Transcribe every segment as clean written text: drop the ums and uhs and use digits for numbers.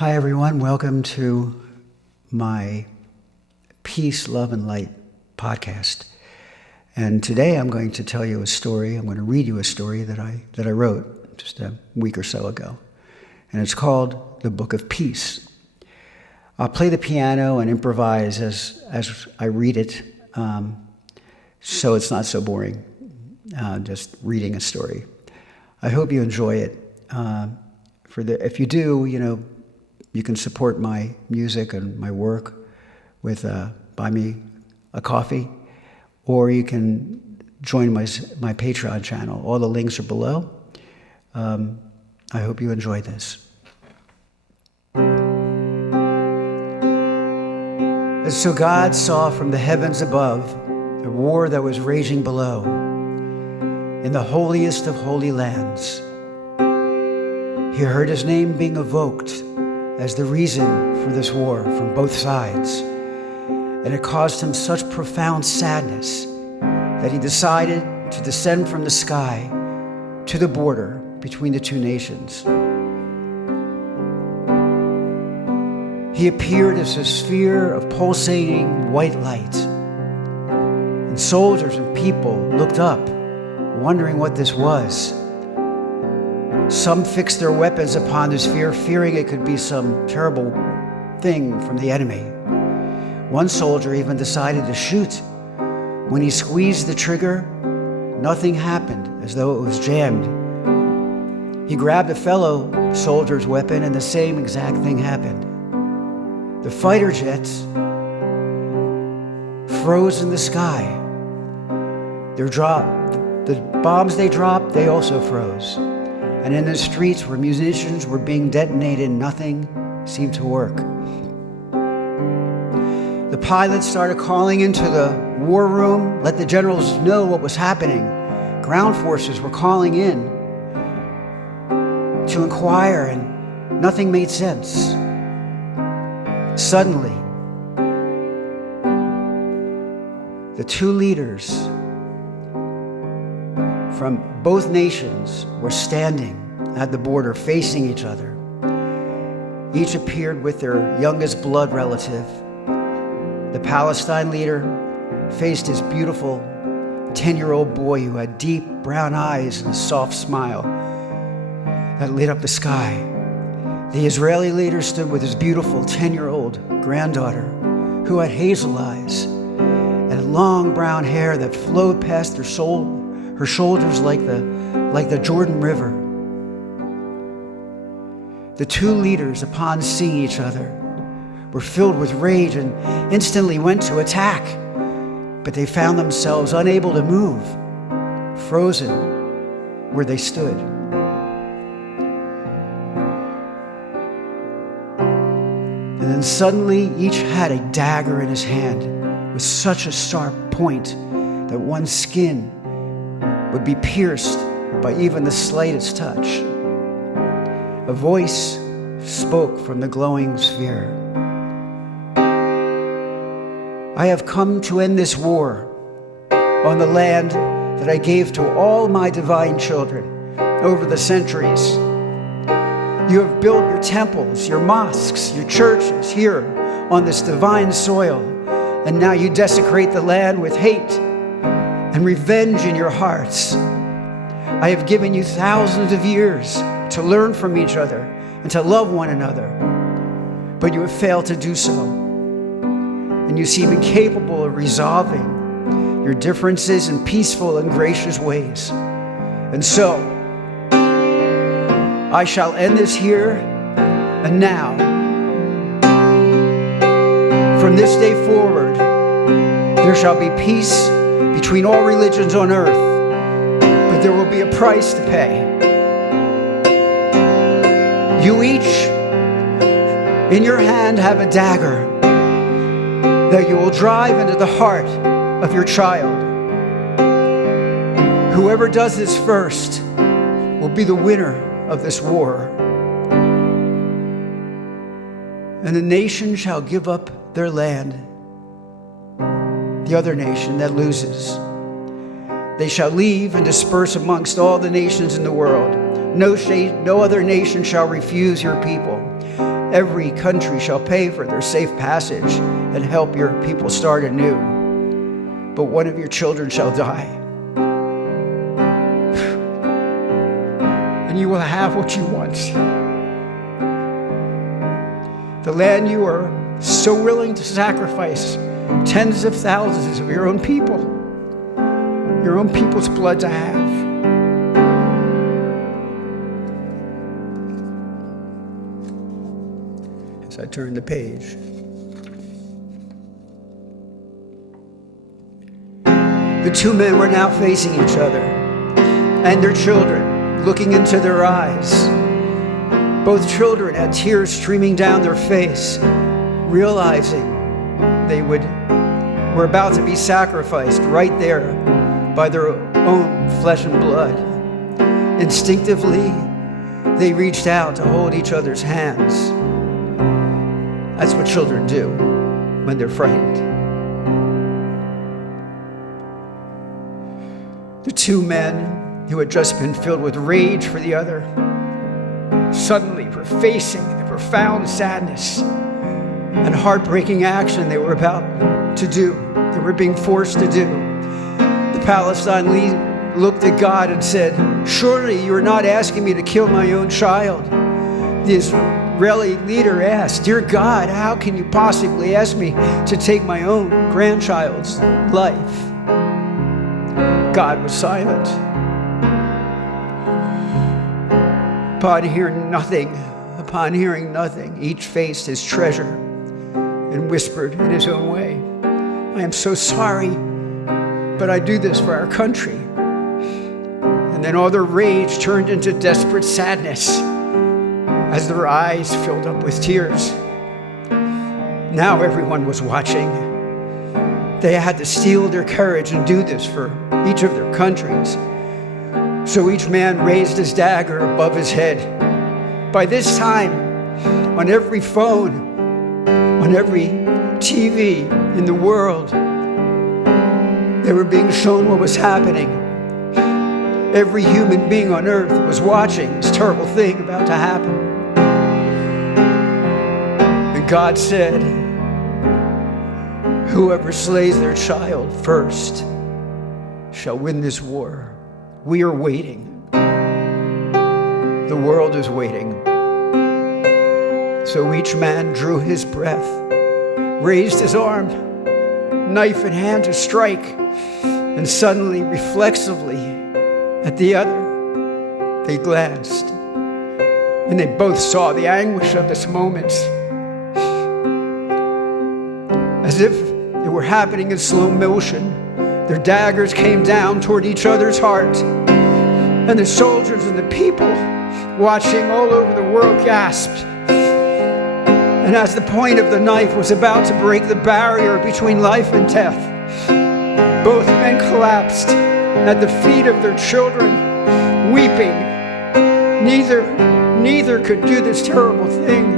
Hi, everyone. Welcome to my Peace, Love, and Light podcast. And today I'm going to tell you a story. I'm going to read you a story that I wrote just a week or so ago. And it's called The Book of Peace. I'll play the piano and improvise as I read it, so it's not so boring, just reading a story. I hope you enjoy it. If you do, you can support my music and my work with buy me a coffee, or you can join my Patreon channel. All the links are below. I hope you enjoy this. And so God saw from the heavens above the war that was raging below in the holiest of holy lands. He heard his name being evoked as the reason for this war from both sides. And it caused him such profound sadness that he decided to descend from the sky to the border between the two nations. He appeared as a sphere of pulsating white light. And soldiers and people looked up, wondering what this was. Some fixed their weapons upon the sphere, fearing it could be some terrible thing from the enemy. One soldier even decided to shoot. When he squeezed the trigger, nothing happened, as though it was jammed. He grabbed a fellow soldier's weapon, and the same exact thing happened. The fighter jets froze in the sky. The bombs they dropped, they also froze. And in the streets where musicians were being detonated, nothing seemed to work. The pilots started calling into the war room, let the generals know what was happening. Ground forces were calling in to inquire, and nothing made sense. Suddenly, the two leaders from both nations were standing at the border facing each other. Each appeared with their youngest blood relative. The Palestine leader faced his beautiful 10-year-old boy who had deep brown eyes and a soft smile that lit up the sky. The Israeli leader stood with his beautiful 10-year-old granddaughter who had hazel eyes and long brown hair that flowed past her shoulders like the Jordan River. The two leaders, upon seeing each other, were filled with rage and instantly went to attack, but they found themselves unable to move, frozen where they stood. And then suddenly each had a dagger in his hand with such a sharp point that one's skin would be pierced by even the slightest touch. A voice spoke from the glowing sphere. I have come to end this war on the land that I gave to all my divine children over the centuries. You have built your temples, your mosques, your churches here on this divine soil, and now you desecrate the land with hate and revenge in your hearts. I have given you thousands of years to learn from each other and to love one another, but you have failed to do so. And you seem incapable of resolving your differences in peaceful and gracious ways. And so, I shall end this here and now. From this day forward, there shall be peace between all religions on earth, but there will be a price to pay. You each, in your hand, have a dagger that you will drive into the heart of your child. Whoever does this first will be the winner of this war. And the nation shall give up their land, the other nation that loses. They shall leave and disperse amongst all the nations in the world. No other nation shall refuse your people. every country shall pay for their safe passage and help your people start anew. But one of your children shall die, and you will have what you want. The land you are so willing to sacrifice tens of thousands of your own people's blood to have. As I turn the page, the two men were now facing each other and their children, looking into their eyes. Both children had tears streaming down their face, realizing they were about to be sacrificed right there by their own flesh and blood. Instinctively, they reached out to hold each other's hands. That's what children do when they're frightened. The two men who had just been filled with rage for the other suddenly were facing the profound sadness and heartbreaking action they were about to do, they were being forced to do. The Palestine leader looked at God and said, "Surely you are not asking me to kill my own child." The Israeli leader asked, "Dear God, how can you possibly ask me to take my own grandchild's life?" God was silent. Upon hearing nothing, each faced his treasure and whispered in his own way, "I am so sorry, but I do this for our country." And then all their rage turned into desperate sadness as their eyes filled up with tears. Now everyone was watching. They had to steel their courage and do this for each of their countries. So each man raised his dagger above his head. By this time, on every phone, on every TV in the world, they were being shown what was happening. Every human being on earth was watching this terrible thing about to happen. And God said, "Whoever slays their child first shall win this war." We are waiting. The world is waiting. So each man drew his breath, raised his arm, knife in hand to strike, and suddenly, reflexively, at the other, they glanced, and they both saw the anguish of this moment. As if it were happening in slow motion, their daggers came down toward each other's heart, and the soldiers and the people watching all over the world gasped. And as the point of the knife was about to break the barrier between life and death, both men collapsed at the feet of their children, weeping. Neither could do this terrible thing.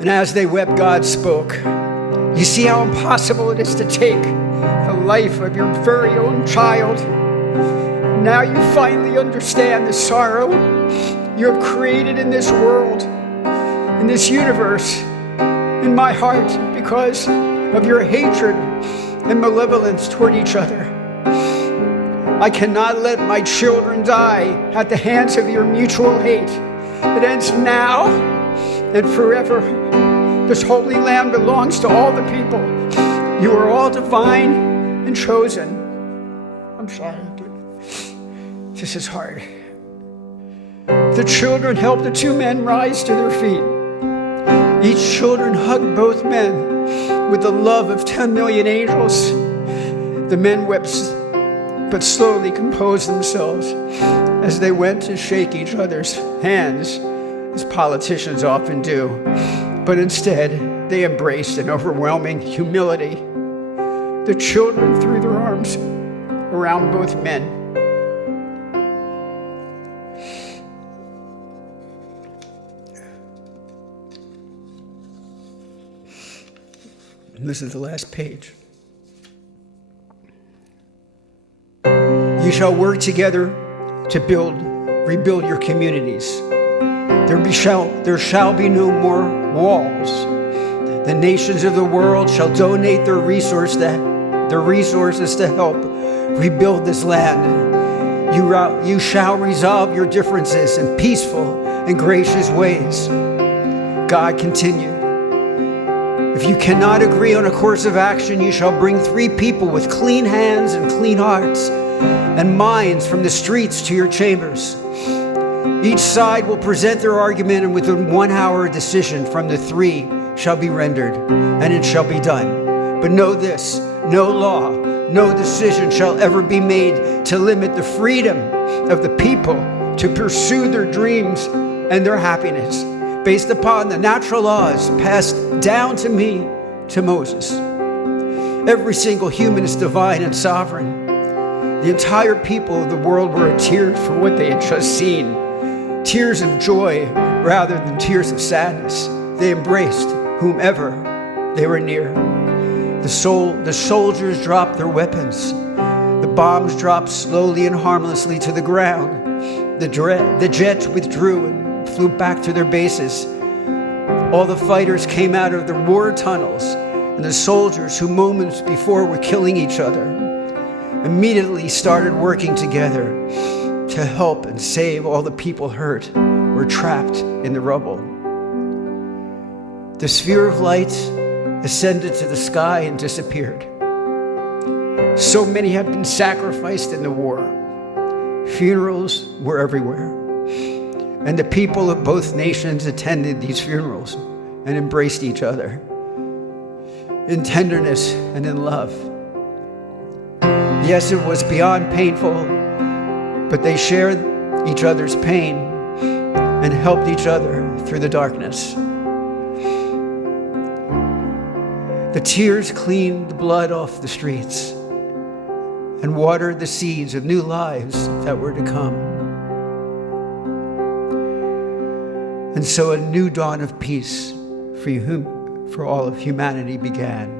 And as they wept, God spoke. "You see how impossible it is to take the life of your very own child? Now you finally understand the sorrow you have created in this world, in this universe, in my heart, because of your hatred and malevolence toward each other. I cannot let my children die at the hands of your mutual hate. It ends now and forever. This holy land belongs to all the people. You are all divine and chosen." I'm sorry, but this is hard. The children helped the two men rise to their feet. Each children hugged both men with the love of 10 million angels. The men wept, but slowly composed themselves as they went to shake each other's hands, as politicians often do. But instead, they embraced an overwhelming humility. The children threw their arms around both men. And this is the last page. "You shall work together to build rebuild your communities. There shall be no more walls. The nations of the world shall donate their resources to help rebuild this land. You shall resolve your differences in peaceful and gracious ways. God continued, if you cannot agree on a course of action, you shall bring 3 people with clean hands and clean hearts and minds from the streets to your chambers. Each side will present their argument, and within 1 hour a decision from the 3 shall be rendered, and it shall be done. But know this, no law, no decision shall ever be made to limit the freedom of the people to pursue their dreams and their happiness based upon the natural laws passed down to me, to Moses. Every single human is divine and sovereign. The entire people of the world were in tears for what they had just seen. Tears of joy rather than tears of sadness. They embraced whomever they were near. The soldiers dropped their weapons. The bombs dropped slowly and harmlessly to the ground. The jets withdrew and flew back to their bases. All the fighters came out of their war tunnels, and the soldiers who moments before were killing each other immediately started working together to help and save all the people hurt or trapped in the rubble. The sphere of light ascended to the sky and disappeared. So many have been sacrificed in the war. Funerals were everywhere. And the people of both nations attended these funerals and embraced each other in tenderness and in love. Yes, it was beyond painful, but they shared each other's pain and helped each other through the darkness. The tears cleaned the blood off the streets and watered the seeds of new lives that were to come. And so a new dawn of peace for all of humanity began.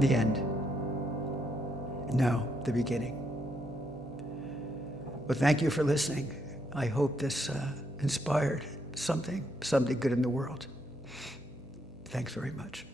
The end. No, the beginning. Well, thank you for listening. I hope this inspired something good in the world. Thanks very much.